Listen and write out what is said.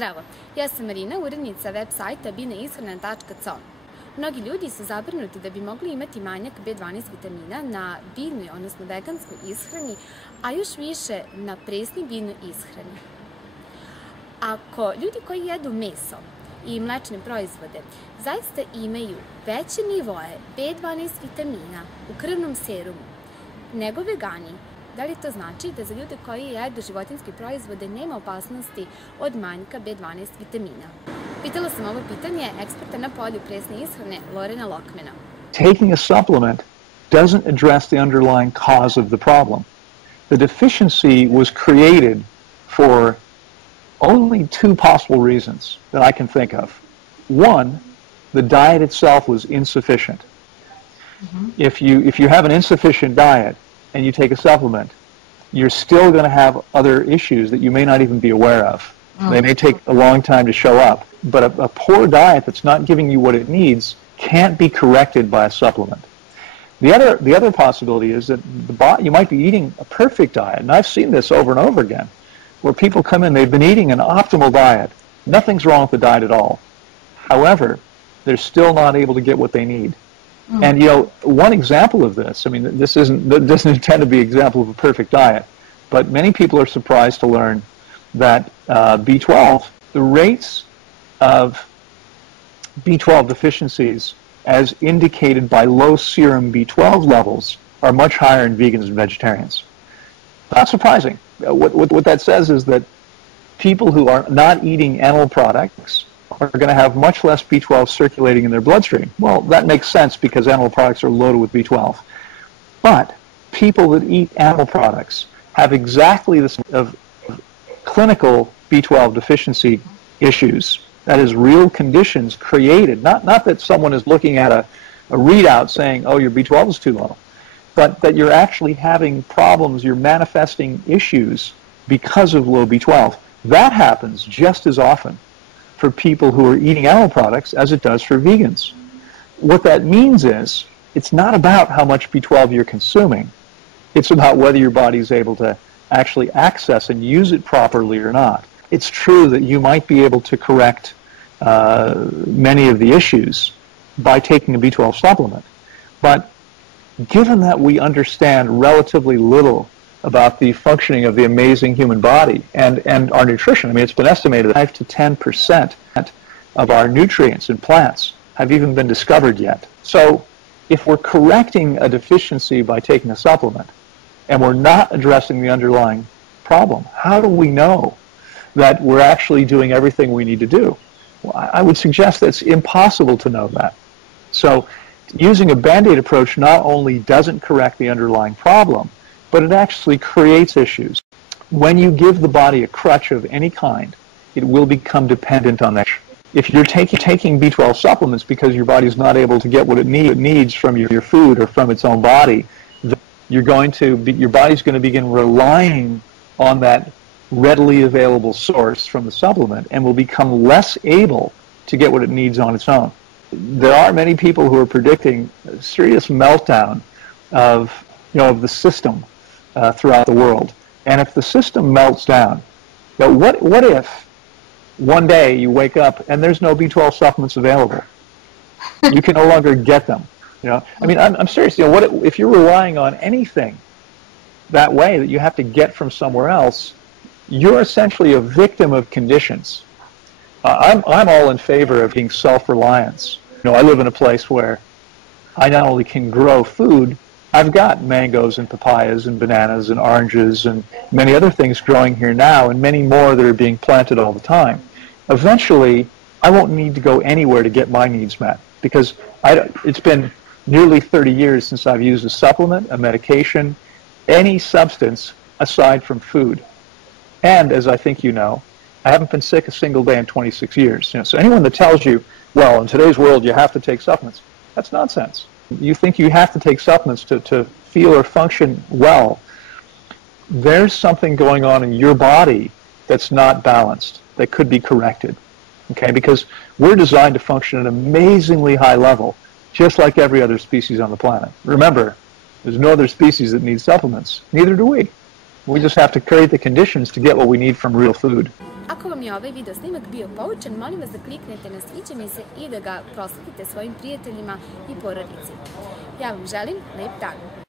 Zdravo, ja sam Marina, urednica web sajta ishrane.com. Mnogi ljudi su zabrinuti da bi mogli imati manjak B12 vitamina na biljnoj, odnosno veganskoj ishrani, a još više na presnoj biljnoj ishrani. Ako ljudi koji jedu meso i mlečne proizvode zaista imaju veće nivoe B12 vitamina u krvnom serumu nego vegani, da li to znači da za ljude koji jedu životinjske proizvode nema opasnosti od manjka B12 vitamina? Pitala sam ovo pitanje eksperta na polju presne ishrane Lorena Lockmana. Taking a supplement doesn't address the underlying cause of the problem. The deficiency was created for only two possible reasons that I can think of. One, the diet itself was insufficient. If you have an insufficient diet and you take a supplement, you're still going to have other issues that you may not even be aware of. They may take a long time to show up, but a poor diet that's not giving you what it needs can't be corrected by a supplement. The other possibility is that you might be eating a perfect diet, and I've seen this over and over again, where people come in, they've been eating an optimal diet. Nothing's wrong with the diet at all. However, they're still not able to get what they need. And, you know, one example of this, I mean, this doesn't intend to be an example of a perfect diet, but many people are surprised to learn that B12, the rates of B12 deficiencies as indicated by low serum B12 levels are much higher in vegans and vegetarians. Not surprising. What that says is that people who are not eating animal products are going to have much less B12 circulating in their bloodstream. Well, that makes sense because animal products are loaded with B12. But people that eat animal products have exactly this of clinical B12 deficiency issues. That is, real conditions created. Not that someone is looking at a readout saying, oh, your B12 is too low, but that you're actually having problems, you're manifesting issues because of low B12. That happens just as often for people who are eating animal products as it does for vegans. What that means is it's not about how much B12 you're consuming. It's about whether your body is able to actually access and use it properly or not. It's true that you might be able to correct many of the issues by taking a B12 supplement, but given that we understand relatively little about the functioning of the amazing human body and our nutrition, I mean, it's been estimated that 5 to 10% of our nutrients in plants have even been discovered yet. So if we're correcting a deficiency by taking a supplement and we're not addressing the underlying problem, how do we know that we're actually doing everything we need to do? Well, I would suggest that it's impossible to know that. So using a Band-Aid approach not only doesn't correct the underlying problem, but it actually creates issues. When you give the body a crutch of any kind, it will become dependent on that. If you're taking B12 supplements because your body's not able to get what it needs from your food or from its own body, your body's going to begin relying on that readily available source from the supplement and will become less able to get what it needs on its own. There are many people who are predicting a serious meltdown of the system throughout the world. And if the system melts down, what if one day you wake up and there's no B12 supplements available? You can no longer get them. I mean, I'm serious. What if you're relying on anything that way that you have to get from somewhere else? You're essentially a victim of conditions. I'm all in favor of being self-reliance. I live in a place where I not only can grow food, I've got mangoes and papayas and bananas and oranges and many other things growing here now and many more that are being planted all the time. Eventually, I won't need to go anywhere to get my needs met because it's been nearly 30 years since I've used a supplement, a medication, any substance aside from food. And as I think you know, I haven't been sick a single day in 26 years. So anyone that tells you, well, in today's world you have to take supplements, that's nonsense. You think you have to take supplements to feel or function well. There's something going on in your body that's not balanced, that could be corrected. Okay, because we're designed to function at an amazingly high level, just like every other species on the planet. Remember, there's no other species that needs supplements. Neither do we. We just have to create the conditions to get what we need from real food. Ako vam je ovaj video snimak bio poučan, molim vas da kliknete na sviđa mi se i da ga prosledite svojim prijateljima i porodici. Ja vam želim lep dan!